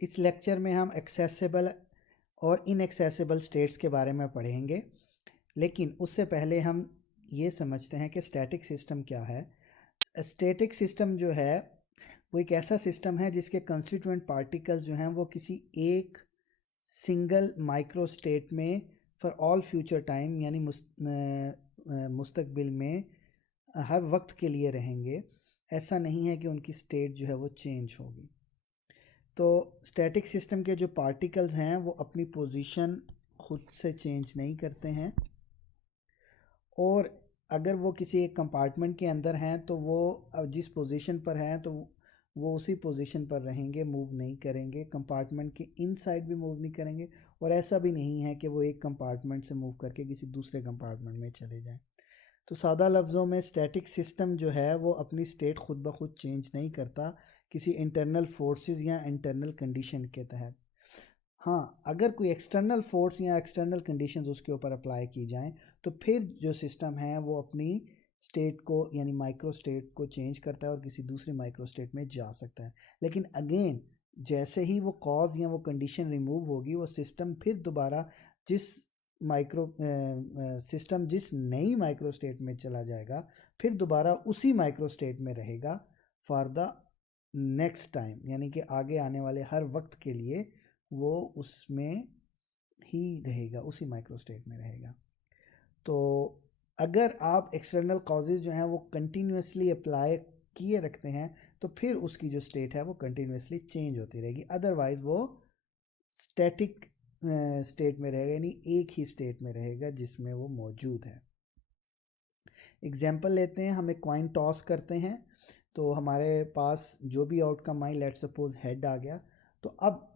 इस लेक्चर में हम एक्सेसिबल और इनएक्सेसिबल स्टेट्स के बारे में पढ़ेंगे, लेकिन उससे पहले हम ये समझते हैं कि स्टैटिक सिस्टम क्या है। स्टैटिक सिस्टम जो है वो एक ऐसा सिस्टम है जिसके कंस्टिट्यूएंट पार्टिकल्स जो हैं वो किसी एक सिंगल माइक्रो स्टेट में फॉर ऑल फ्यूचर टाइम यानी मुस्तकबिल में हर वक्त के लिए रहेंगे। ऐसा नहीं है कि उनकी स्टेट जो है वो चेंज होगी। तो स्टैटिक सिस्टम के जो पार्टिकल्स हैं वो अपनी पोजीशन खुद से चेंज नहीं करते हैं, और अगर वो किसी एक कंपार्टमेंट के अंदर हैं तो वो जिस पोजीशन पर हैं तो वो उसी पोजीशन पर रहेंगे, मूव नहीं करेंगे, कंपार्टमेंट के इनसाइड भी मूव नहीं करेंगे। और ऐसा भी नहीं है कि वो एक कंपार्टमेंट से मूव करके किसी दूसरे कंपार्टमेंट में चले जाएं। तो सादा लफ्ज़ों में स्टैटिक सिस्टम जो है वो अपनी स्टेट खुद ब खुद चेंज नहीं करता किसी इंटरनल फोर्सेस या इंटरनल कंडीशन के तहत। हाँ, अगर कोई एक्सटर्नल फोर्स या एक्सटर्नल कंडीशंस उसके ऊपर अप्लाई की जाएं तो फिर जो सिस्टम है वो अपनी स्टेट को यानी माइक्रो स्टेट को चेंज करता है और किसी दूसरी माइक्रो स्टेट में जा सकता है। लेकिन अगेन जैसे ही वो कॉज या वो कंडीशन रिमूव होगी, वो सिस्टम फिर दोबारा जिस जिस नई माइक्रो स्टेट में चला जाएगा, फिर दोबारा उसी माइक्रो स्टेट में रहेगा फॉर द नेक्स्ट टाइम, यानी कि आगे आने वाले हर वक्त के लिए वो उसमें ही रहेगा, उसी माइक्रो स्टेट में रहेगा। तो अगर आप एक्सटर्नल कॉजेज जो हैं वो कंटिन्यूसली अप्लाई किए रखते हैं तो फिर उसकी जो स्टेट है वो कंटिन्यूसली चेंज होती रहेगी, अदरवाइज वो स्टैटिक स्टेट में रहेगा, यानी एक ही स्टेट में रहेगा जिसमें वो मौजूद है। एग्जाम्पल लेते हैं, हम एक कॉइन टॉस करते हैं तो हमारे पास जो भी आउटकम आई, लेट सपोज हेड आ गया, तो अब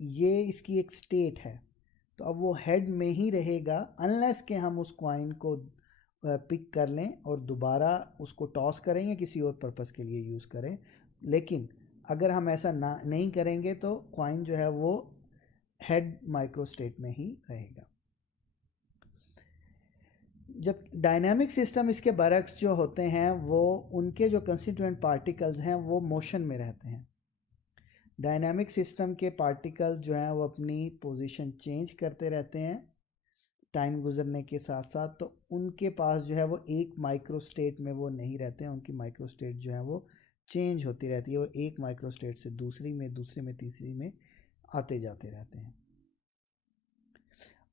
ये इसकी एक स्टेट है, तो अब वो हेड में ही रहेगा अनलेस कि हम उस कॉइन को पिक कर लें और दोबारा उसको टॉस करें या किसी और पर्पस के लिए यूज़ करें। लेकिन अगर हम ऐसा ना नहीं करेंगे तो कॉइन जो है वो हेड माइक्रो स्टेट में ही रहेगा। जब डायनामिक सिस्टम इसके बरक्स जो होते हैं वो उनके जो कंस्टिट्यूएंट पार्टिकल्स हैं वो मोशन में रहते हैं। डायनामिक सिस्टम के पार्टिकल्स जो हैं वो अपनी पोजीशन चेंज करते रहते हैं टाइम गुजरने के साथ साथ, तो उनके पास जो है वो एक माइक्रो स्टेट में वो नहीं रहते हैं, उनकी माइक्रो स्टेट जो है वो चेंज होती रहती है, वो एक माइक्रो स्टेट से दूसरी में तीसरी में आते जाते रहते हैं।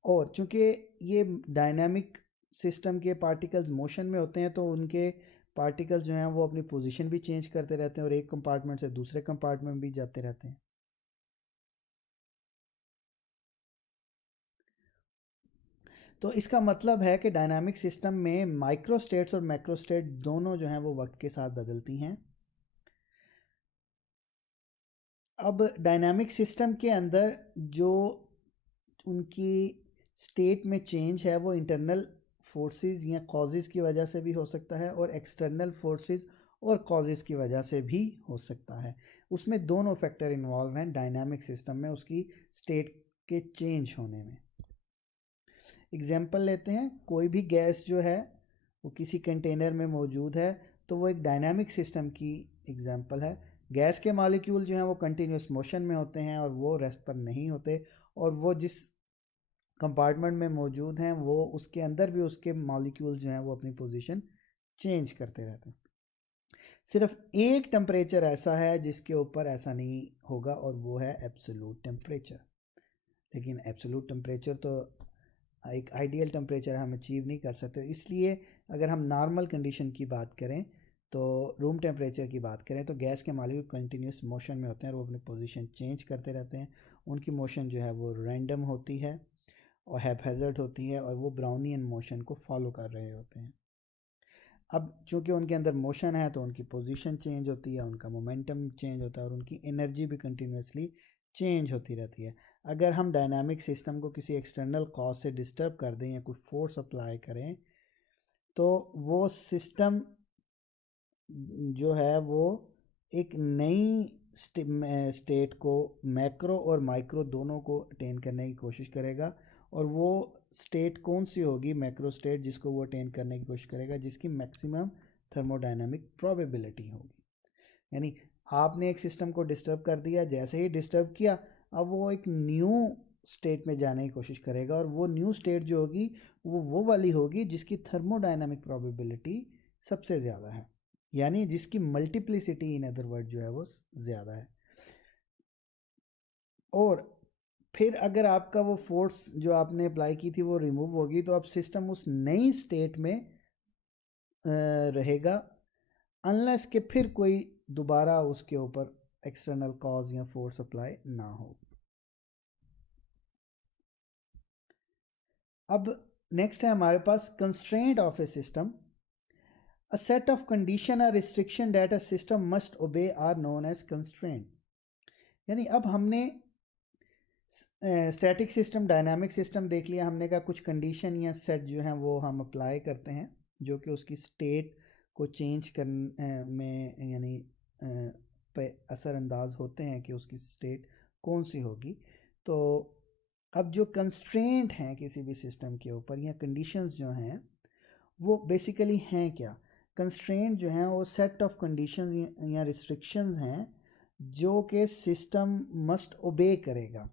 और चूंकि ये डायनामिक सिस्टम के पार्टिकल्स मोशन में होते हैं तो उनके पार्टिकल्स जो हैं वो अपनी पोजीशन भी चेंज करते रहते हैं और एक कंपार्टमेंट से दूसरे कंपार्टमेंट भी जाते रहते हैं। तो इसका मतलब है कि डायनामिक सिस्टम में माइक्रो स्टेट्स और मैक्रो स्टेट दोनों जो हैं वो वक्त के साथ बदलती हैं। अब डायनामिक सिस्टम के अंदर जो उनकी स्टेट में चेंज है वो इंटरनल फोर्सेस या कॉजेज़ की वजह से भी हो सकता है और एक्सटर्नल फोर्सेस और कॉजेज़ की वजह से भी हो सकता है। उसमें दोनों फैक्टर इन्वॉल्व हैं डायनामिक सिस्टम में उसकी स्टेट के चेंज होने में। एग्जाम्पल लेते हैं, कोई भी गैस जो है वो किसी कंटेनर में मौजूद है तो वो एक डायनामिक सिस्टम की एग्जाम्पल है। गैस के मॉलिक्यूल जो हैं वो कंटिन्यूस मोशन में होते हैं और वो रेस्ट पर नहीं होते, और वो जिस कंपार्टमेंट में मौजूद हैं वो उसके अंदर भी उसके मॉलिक्यूल जो हैं वो अपनी पोजीशन चेंज करते रहते हैं। सिर्फ एक टेम्परेचर ऐसा है जिसके ऊपर ऐसा नहीं होगा और वो है एब्सोल्यूट टेम्परेचर। लेकिन एब्सोल्यूट टेम्परेचर तो एक आइडियल टेम्परेचर हम अचीव नहीं कर सकते, इसलिए अगर हम नॉर्मल कंडीशन की बात करें तो रूम टेम्परेचर की बात करें तो गैस के मॉलिक्यूल कंटिन्यूस मोशन में होते हैं और वो अपनी पोजीशन चेंज करते रहते हैं। उनकी मोशन जो है वो रैंडम होती है और हैपहैज़र्ड होती है और वो ब्राउनियन मोशन को फॉलो कर रहे होते हैं। अब चूंकि उनके अंदर मोशन है तो उनकी पोजीशन चेंज होती है, उनका मोमेंटम चेंज होता है और उनकी एनर्जी भी कंटिन्यूसली चेंज होती रहती है। अगर हम डायनामिक सिस्टम को किसी एक्सटर्नल कॉज से डिस्टर्ब कर दें या कोई फोर्स अप्लाई करें तो वो सिस्टम जो है वो एक नई स्टेट को मैक्रो और माइक्रो दोनों को अटेन करने की कोशिश करेगा, और वो स्टेट कौन सी होगी, मैक्रो स्टेट, जिसको वो अटेन करने की कोशिश करेगा जिसकी मैक्सिमम थर्मोडायनामिक प्रोबेबिलिटी होगी। यानी आपने एक सिस्टम को डिस्टर्ब कर दिया, जैसे ही डिस्टर्ब किया अब वो एक न्यू स्टेट में जाने की कोशिश करेगा, और वो न्यू स्टेट जो होगी वो वाली होगी जिसकी थर्मोडायनामिक प्रोबेबिलिटी सबसे ज़्यादा है, यानी जिसकी मल्टीप्लिसिटी इन अदर वर्ड जो है वो ज़्यादा है। और फिर अगर आपका वो फोर्स जो आपने अप्लाई की थी वो रिमूव होगी, तो अब सिस्टम उस नई स्टेट में रहेगा, अनलेस कि फिर कोई दोबारा उसके ऊपर एक्सटर्नल कॉज या फोर्स अप्लाई ना हो। अब नेक्स्ट है हमारे पास constraint of a system. A set of condition और restriction that a system must obey are known as constraint. यानी अब हमने स्टैटिक सिस्टम, डायनामिक सिस्टम देख लिया, हमने कहा कुछ कंडीशन या सेट जो हैं वो हम अप्लाई करते हैं जो कि उसकी स्टेट को चेंज करने में यानी पे असरअंदाज होते हैं कि उसकी स्टेट कौन सी होगी। तो अब जो कंस्ट्रेंट हैं किसी भी सिस्टम के ऊपर या कंडीशंस जो हैं वो बेसिकली हैं क्या? कंस्ट्रेंट जो हैं वो सेट ऑफ कंडीशंस या रिस्ट्रिक्शंस हैं जो कि सिस्टम मस्ट ओबे करेगा।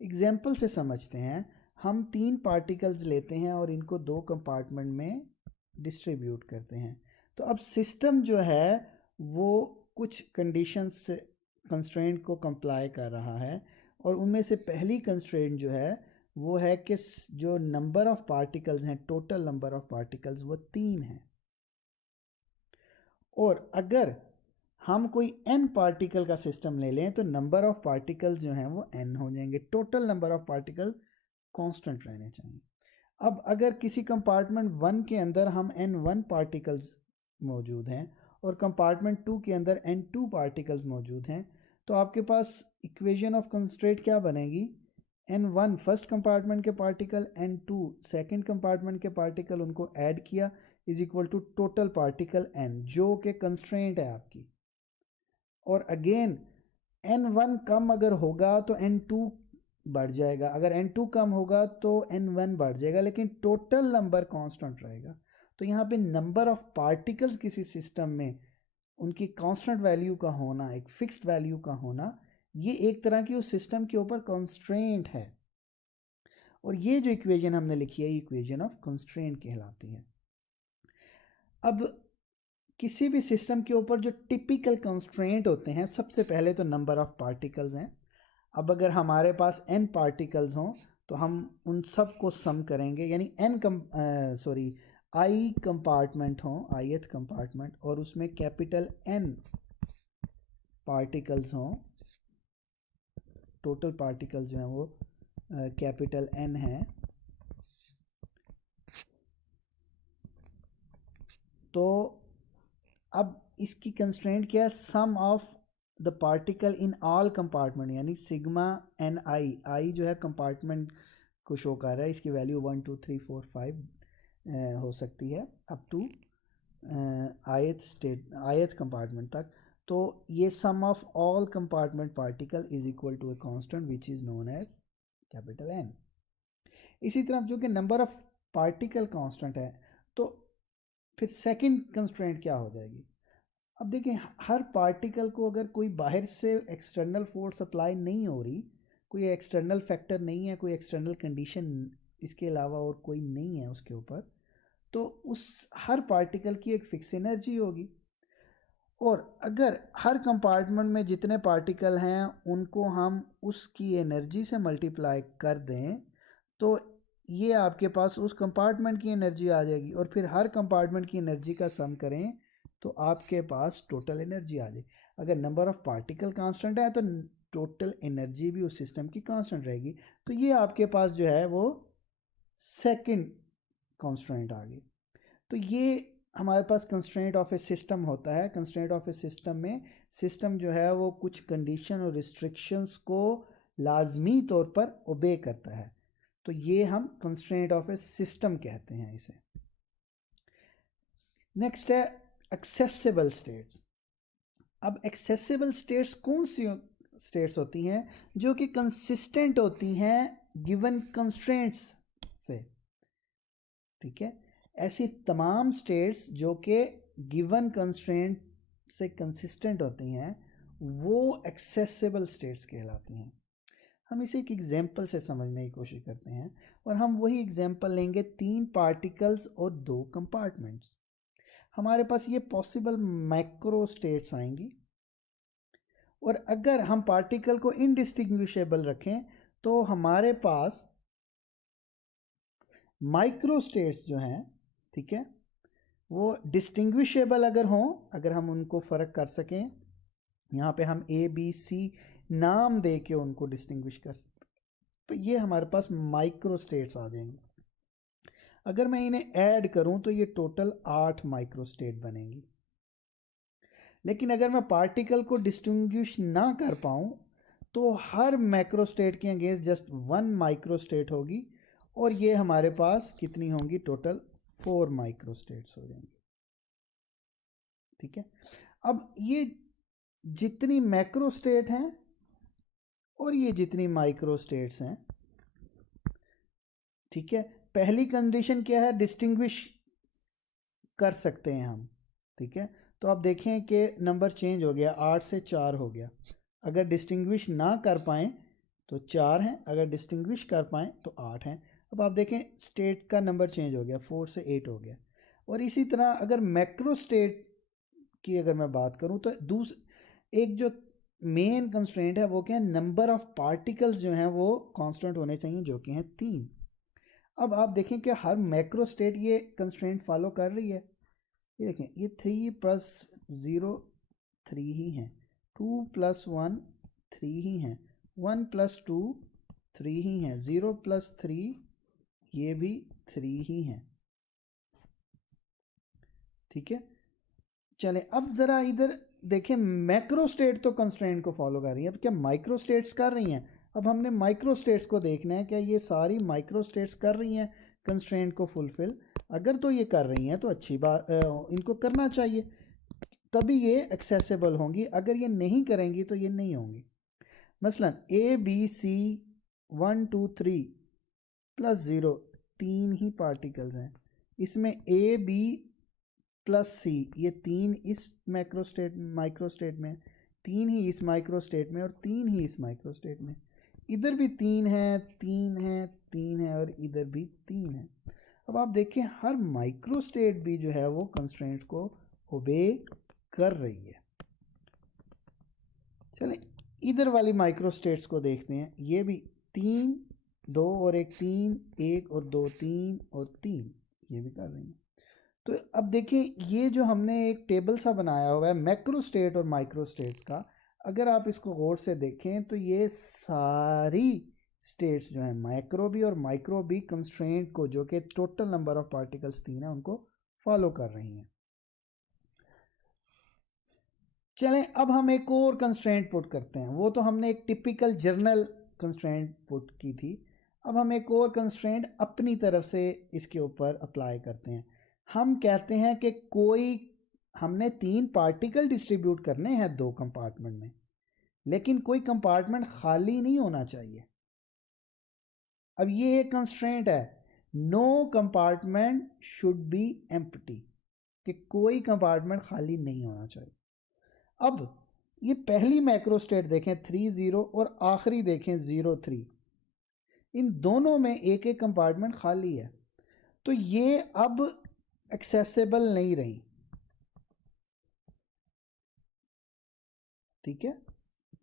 एग्जाम्पल से समझते हैं। हम 3 पार्टिकल्स लेते हैं और इनको 2 कंपार्टमेंट में डिस्ट्रीब्यूट करते हैं। तो अब सिस्टम जो है वो कुछ कंडीशंस कंस्ट्रेंट को कंप्लाई कर रहा है, और उनमें से पहली कंस्ट्रेंट जो है वो है कि जो नंबर ऑफ पार्टिकल्स हैं, टोटल नंबर ऑफ पार्टिकल्स वो 3 हैं। और अगर हम कोई n पार्टिकल का सिस्टम ले लें तो नंबर ऑफ पार्टिकल्स जो हैं वो n हो जाएंगे, total number of particle constant रहने चाहिए। अब अगर किसी कंपार्टमेंट 1 के अंदर हम n1 पार्टिकल्स मौजूद हैं और कंपार्टमेंट 2 के अंदर n2 पार्टिकल्स मौजूद हैं, तो आपके पास इक्वेशन ऑफ कंस्ट्रेंट क्या बनेगी? n1 फर्स्ट कंपार्टमेंट के पार्टिकल, n2 सेकंड कंपार्टमेंट के पार्टिकल, उनको ऐड किया is equal to total particle n, जो कि कंस्ट्रेंट है आपकी। और अगेन n1 कम अगर होगा तो n2 बढ़ जाएगा, अगर n2 कम होगा तो n1 बढ़ जाएगा, लेकिन टोटल नंबर कांस्टेंट रहेगा। तो यहाँ पे नंबर ऑफ पार्टिकल्स किसी सिस्टम में उनकी कांस्टेंट वैल्यू का होना, एक फिक्स्ड वैल्यू का होना, ये एक तरह की उस सिस्टम के ऊपर कंस्ट्रेंट है। और ये जो इक्वेशन हमने लिखी है, इक्वेशन ऑफ कंस्ट्रेंट कहलाती है। अब किसी भी सिस्टम के ऊपर जो टिपिकल कंस्ट्रेंट होते हैं, सबसे पहले तो नंबर ऑफ पार्टिकल्स हैं। अब अगर हमारे पास n पार्टिकल्स हों तो हम उन सब को सम करेंगे, यानी i कंपार्टमेंट हों, ith कंपार्टमेंट, और उसमें कैपिटल n पार्टिकल्स हों, टोटल पार्टिकल्स जो हैं वो कैपिटल n है, तो अब इसकी कंस्ट्रेंट क्या है? Sum of the particle in all compartment, यानी सिग्मा एन आई जो है कंपार्टमेंट को शो कर रहा है, इसकी वैल्यू 1 2 3 4 5 हो सकती है अप टू आयत कंपार्टमेंट तक। तो ये sum of all compartment particle is equal to a constant which is known as capital N. इसी तरह जो कि नंबर ऑफ पार्टिकल कांस्टेंट है, तो फिर सेकंड कंस्ट्रेंट क्या हो जाएगी? अब देखिए, हर पार्टिकल को अगर कोई बाहर से एक्सटर्नल फोर्स अप्लाई नहीं हो रही, कोई एक्सटर्नल फैक्टर नहीं है, कोई एक्सटर्नल कंडीशन इसके अलावा और कोई नहीं है उसके ऊपर, तो उस हर पार्टिकल की एक फिक्स एनर्जी होगी। और अगर हर कंपार्टमेंट में जितने पार्टिकल हैं उनको हम उसकी एनर्जी से मल्टीप्लाई कर दें, तो ये आपके पास उस कंपार्टमेंट की एनर्जी आ जाएगी, और फिर हर कंपार्टमेंट की एनर्जी का सम करें तो आपके पास टोटल एनर्जी आ जाए। अगर नंबर ऑफ पार्टिकल कांस्टेंट है तो टोटल एनर्जी भी उस सिस्टम की कांस्टेंट रहेगी। तो ये आपके पास जो है वो सेकंड कंस्ट्रेंट आ गई। तो ये हमारे पास कंस्ट्रेंट ऑफ ए सिस्टम होता है। कंस्ट्रेंट ऑफ ए सिस्टम में सिस्टम जो है वो कुछ कंडीशन और रिस्ट्रिक्शंस को लाजमी तौर पर ओबे करता है, तो ये हम कंस्ट्रेंट ऑफ ए सिस्टम कहते हैं इसे। नेक्स्ट है एक्सेसिबल स्टेट्स। अब एक्सेसिबल स्टेट्स कौन सी स्टेट्स होती हैं? जो कि कंसिस्टेंट होती हैं गिवन कंस्ट्रेंट्स से। ठीक है, ऐसी तमाम स्टेट्स जो कि गिवन कंस्ट्रेंट से कंसिस्टेंट होती हैं वो एक्सेसिबल स्टेट्स कहलाती हैं। हम इसे एक एग्जांपल से समझने की कोशिश करते हैं और हम वही एग्जांपल लेंगे 3 पार्टिकल्स और 2 कंपार्टमेंट्स। हमारे पास ये पॉसिबल माइक्रो स्टेट्स आएंगी और अगर हम पार्टिकल को इनडिस्टिंग्विशेबल रखें तो हमारे पास माइक्रो स्टेट्स जो हैं, ठीक है, वो डिस्टिंग्विशेबल अगर हों, अगर हम उनको फ़र्क कर सकें, यहाँ पे हम ए बी सी नाम दे के उनको डिस्टिंग्विश कर सकते, तो ये हमारे पास माइक्रो स्टेट्स आ जाएंगी। अगर मैं इन्हें ऐड करूं तो ये टोटल 8 माइक्रो स्टेट बनेंगी। लेकिन अगर मैं पार्टिकल को डिस्टिंग्विश ना कर पाऊं तो हर मैक्रो स्टेट के अगेंस्ट जस्ट 1 माइक्रो स्टेट होगी और ये हमारे पास कितनी होंगी, टोटल 4 माइक्रो स्टेट्स हो जाएंगी। ठीक है, अब ये जितनी मैक्रो स्टेट हैं और ये जितनी माइक्रो स्टेट्स हैं, ठीक है, पहली कंडीशन क्या है, डिस्टिंग्विश कर सकते हैं हम। ठीक है, तो आप देखें कि नंबर चेंज हो गया, 8 से 4 हो गया। अगर डिस्टिंग्विश ना कर पाएँ तो 4 हैं, अगर डिस्टिंग्विश कर पाएँ तो 8 हैं। अब आप देखें स्टेट का नंबर चेंज हो गया, 4 से 8 हो गया। और इसी तरह अगर मैक्रो स्टेट की अगर मैं बात करूं तो एक जो मेन कंस्ट्रेंट है वो क्या है, नंबर ऑफ पार्टिकल्स जो हैं वो कांस्टेंट होने चाहिए, जो कि हैं 3। अब आप देखें कि हर मैक्रो स्टेट ये कंस्ट्रेंट फॉलो कर रही है। ये देखें, ये 3 + 0 3 ही हैं, 2 + 1 3 ही हैं, 1 + 2 3 ही हैं, 0 + 3 ये भी 3 ही हैं। ठीक है, चलें अब ज़रा इधर देखें, मैक्रो स्टेट तो कंस्ट्रेंट को फॉलो कर रही है, अब क्या माइक्रो स्टेट्स कर रही हैं? अब हमने माइक्रो स्टेट्स को देखना है, क्या ये सारी माइक्रो स्टेट्स कर रही हैं कंस्ट्रेंट को फुलफिल? अगर तो ये कर रही हैं तो अच्छी बात, इनको करना चाहिए, तभी ये एक्सेसिबल होंगी। अगर ये नहीं करेंगी तो ये नहीं होंगी। मसलन A B C 1 2 3 + 0 3 he particles हैं, इसमें ए बी + सी ये 3 इस माइक्रो स्टेट में, 3 ही इस माइक्रो स्टेट में और 3 ही इस माइक्रो स्टेट में। इधर भी 3 है, 3 है, 3 है और इधर भी 3 है। अब आप देखें हर माइक्रो स्टेट भी जो है वो कंस्ट्रेंट्स को ओबे कर रही है। चलें इधर वाली माइक्रो स्टेट्स को देखते हैं, ये भी 3 2 और 1 3 1 और 2 3 और 3 ये भी कर रही हैं। तो अब देखिए ये जो हमने एक टेबल सा बनाया हुआ है मैक्रो स्टेट और माइक्रो स्टेट्स का, अगर आप इसको गौर से देखें तो ये सारी स्टेट्स जो हैं मैक्रो भी और माइक्रो भी कंस्ट्रेंट को, जो कि टोटल नंबर ऑफ पार्टिकल्स 3 है, उनको फॉलो कर रही हैं। चलें अब हम एक और कंस्ट्रेंट पुट करते हैं, वो तो हमने एक टिपिकल जर्नल कंस्ट्रेंट पुट की थी। अब हम एक और कंस्ट्रेंट अपनी तरफ से इसके ऊपर अप्लाई करते हैं। हम कहते हैं कि हमने 3 पार्टिकल डिस्ट्रीब्यूट करने हैं 2 कंपार्टमेंट में, लेकिन कोई कंपार्टमेंट खाली नहीं होना चाहिए। अब ये एक कंस्ट्रेंट है, no compartment should be empty, कि कोई कंपार्टमेंट खाली नहीं होना चाहिए। अब ये पहली मैक्रो स्टेट देखें 3 0 और आखिरी देखें 0 3, इन दोनों में एक एक कंपार्टमेंट खाली है, तो ये अब एक्सेसिबल नहीं रही। ठीक है,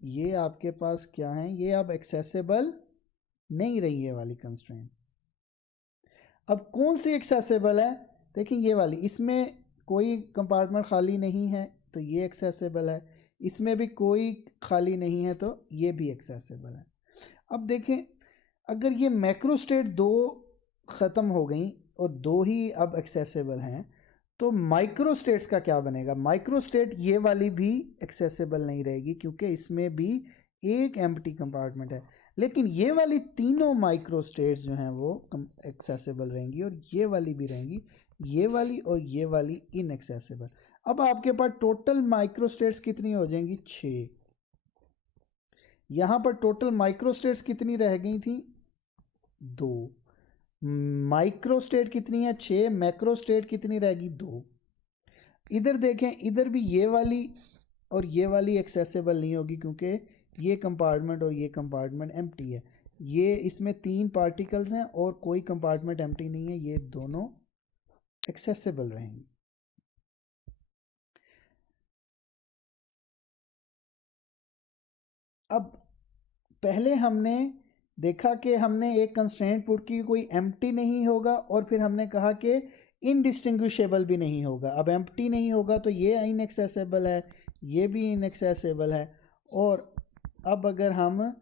ये आपके पास क्या है, ये अब एक्सेसिबल नहीं रही है वाली कंस्ट्रेंट। अब कौन सी एक्सेसिबल है, देखिए ये वाली, इसमें कोई कंपार्टमेंट खाली नहीं है तो ये एक्सेसिबल है, इसमें भी कोई खाली नहीं है तो ये भी एक्सेसिबल है। अब देखें अगर ये मैक्रो स्टेट 2 ख़त्म हो गई और 2 ही अब एक्सेसिबल हैं, तो माइक्रो स्टेट्स का क्या बनेगा? माइक्रो स्टेट ये वाली भी एक्सेसिबल नहीं रहेगी क्योंकि इसमें भी एक एम्प्टी कंपार्टमेंट है, लेकिन ये वाली तीनों माइक्रो स्टेट्स जो हैं वो एक्सेसिबल रहेंगी और ये वाली भी रहेंगी, ये वाली और ये वाली इनएक्सेसिबल। अब आपके पास टोटल माइक्रो स्टेट्स कितनी हो जाएंगी? 6। यहाँ पर टोटल माइक्रो स्टेट्स कितनी रह गई थी? 2। माइक्रो स्टेट कितनी है? 6। मैक्रो स्टेट कितनी रहेगी? 2। इधर देखें, इधर भी ये वाली और ये वाली एक्सेसिबल नहीं होगी क्योंकि ये कंपार्टमेंट और ये कंपार्टमेंट एम्प्टी है। ये इसमें 3 पार्टिकल्स हैं और कोई कंपार्टमेंट एम्प्टी नहीं है, ये दोनों एक्सेसिबल रहेंगे। अब पहले हमने देखा कि हमने एक कंस्ट्रेंट पुट की, कोई एम्प्टी नहीं होगा, और फिर हमने कहा कि इनडिस्टिंग्विशेबल भी नहीं होगा। अब एम्प्टी नहीं होगा तो ये इनएक्सेसिबल है, ये भी इनएक्सेसिबल है। और अब अगर हम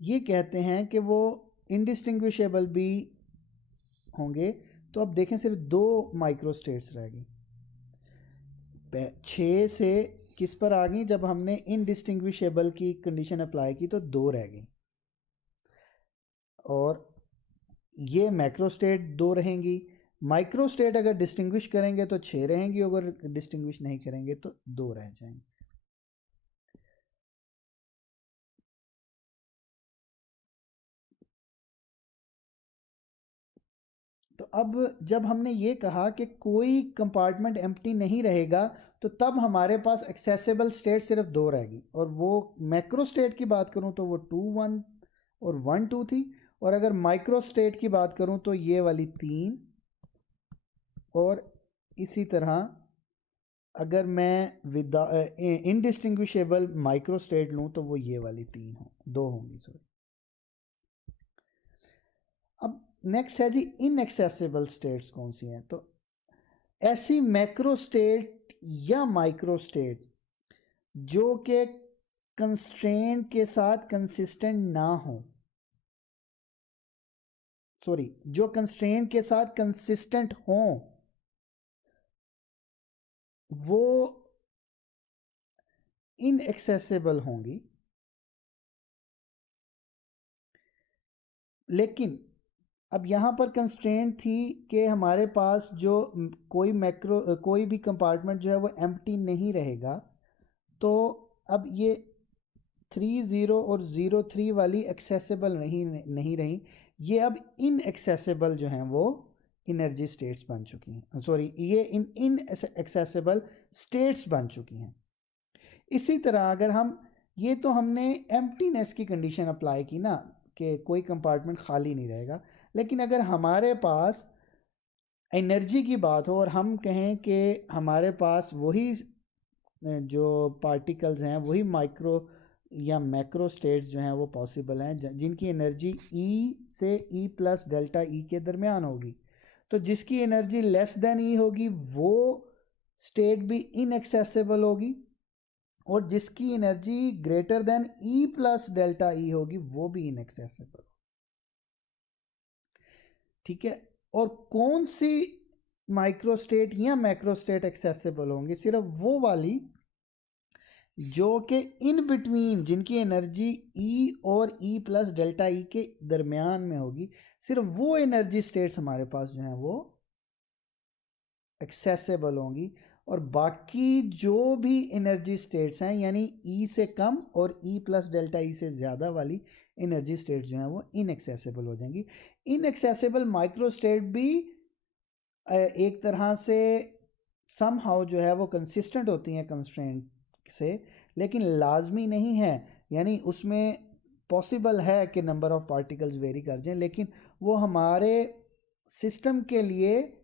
ये कहते हैं कि वो इनडिस्टिंग्विशेबल भी होंगे, तो अब देखें सिर्फ 2 माइक्रोस्टेट्स रह गई। 6 से किस पर आ गई? जब हमने इनडिस्टिंग्विशेबल की कंडीशन अप्लाई की तो 2 रह गई, और ये मैक्रोस्टेट 2 रहेंगी। माइक्रोस्टेट अगर डिस्टिंग्विश करेंगे तो 6 रहेंगी, अगर डिस्टिंग्विश नहीं करेंगे तो 2 रह जाएंगे। तो अब जब हमने ये कहा कि कोई कंपार्टमेंट एम्प्टी नहीं रहेगा, तो तब हमारे पास एक्सेसिबल स्टेट सिर्फ 2 रहेगी। और वो मैक्रो स्टेट की बात करूं तो वो 2 1 और 1 2 थी, और अगर माइक्रो स्टेट की बात करूं तो ये वाली 3, और इसी तरह अगर मैं विदा इनडिस्टिंग्विशेबल माइक्रो स्टेट लूँ तो वो ये वाली 2 होंगी, सॉरी। अब नेक्स्ट है जी इनएक्सेसिबल स्टेट्स कौन सी हैं? तो ऐसी मैक्रो स्टेट या माइक्रो स्टेट जो कि कंस्ट्रेंट के साथ कंसिस्टेंट ना हो, सॉरी, जो कंस्ट्रेंट के साथ कंसिस्टेंट हों, वो इनएक्सेसिबल होंगी। लेकिन अब यहाँ पर कंस्ट्रेंट थी कि हमारे पास जो कोई भी कंपार्टमेंट जो है वो एम्प्टी नहीं रहेगा। तो अब ये 3 0 और 0 3 वाली एक्सेसिबल नहीं रही, ये अब इनएक्सेसिबल जो हैं वो एनर्जी स्टेट्स बन चुकी हैं, सॉरी, ये इन एक्सेसिबल स्टेट्स बन चुकी हैं। इसी तरह अगर हम, ये तो हमने एम्प्टीनेस की कंडीशन अप्लाई की ना, कि कोई कंपार्टमेंट खाली नहीं रहेगा। लेकिन अगर हमारे पास एनर्जी की बात हो और हम कहें कि हमारे पास वही जो पार्टिकल्स हैं, वही माइक्रो या मैक्रो स्टेट्स जो हैं वो पॉसिबल हैं, जिनकी एनर्जी E से E प्लस डेल्टा E के दरमियान होगी, तो जिसकी एनर्जी लेस देन E होगी वो स्टेट भी इनएक्सेसिबल होगी, और जिसकी energy greater than E plus delta E होगी वो भी इनएक्सेसिबल। ठीक है। और कौन सी माइक्रोस्टेट या मैक्रोस्टेट एक्सेसिबल होंगी? सिर्फ वो वाली जो कि इन बिटवीन, जिनकी एनर्जी E और E प्लस डेल्टा E के दरमियान में होगी, सिर्फ वो एनर्जी स्टेट्स हमारे पास जो हैं वो एक्सेसिबल होंगी। और बाकी जो भी एनर्जी स्टेट्स हैं, यानी E से कम और E प्लस डेल्टा E से ज़्यादा वाली एनर्जी स्टेट्स जो हैं वो इनएक्सेसिबल हो जाएंगी। इनएक्सेसिबल माइक्रो स्टेट भी एक तरह से समहाउ जो है वो कंसिस्टेंट होती हैं कंस्ट्रेंट से, लेकिन लाजमी नहीं है। यानी उसमें पॉसिबल है कि नंबर ऑफ पार्टिकल्स वेरी कर जाएं, लेकिन वो हमारे सिस्टम के लिए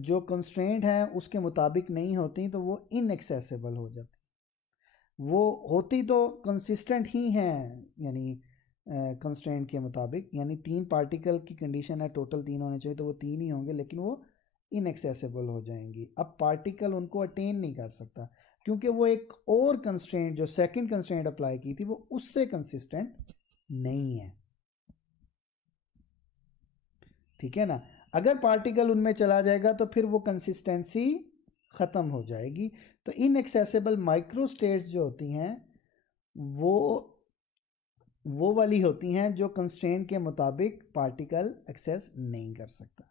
जो कंस्ट्रेंट है उसके मुताबिक नहीं होती, तो वो इनएक्सेसिबल हो जाती। वो होती तो कंसिस्टेंट ही हैं, यानी कंस्ट्रेंट के मुताबिक, यानी 3 पार्टिकल की कंडीशन है, टोटल 3 होने चाहिए तो वो 3 ही होंगे, लेकिन वो इनएक्सेसिबल हो जाएंगी। अब पार्टिकल उनको अटेन नहीं कर सकता क्योंकि वो एक और कंस्ट्रेंट, जो सेकंड कंस्ट्रेंट अप्लाई की थी, वो उससे कंसिस्टेंट नहीं है। ठीक है ना? अगर पार्टिकल उनमें चला जाएगा तो फिर वो कंसिस्टेंसी ख़त्म हो जाएगी। तो इनएक्सेसिबल माइक्रो स्टेट्स जो होती हैं वो वाली होती हैं जो कंस्ट्रेंट के मुताबिक पार्टिकल एक्सेस नहीं कर सकता।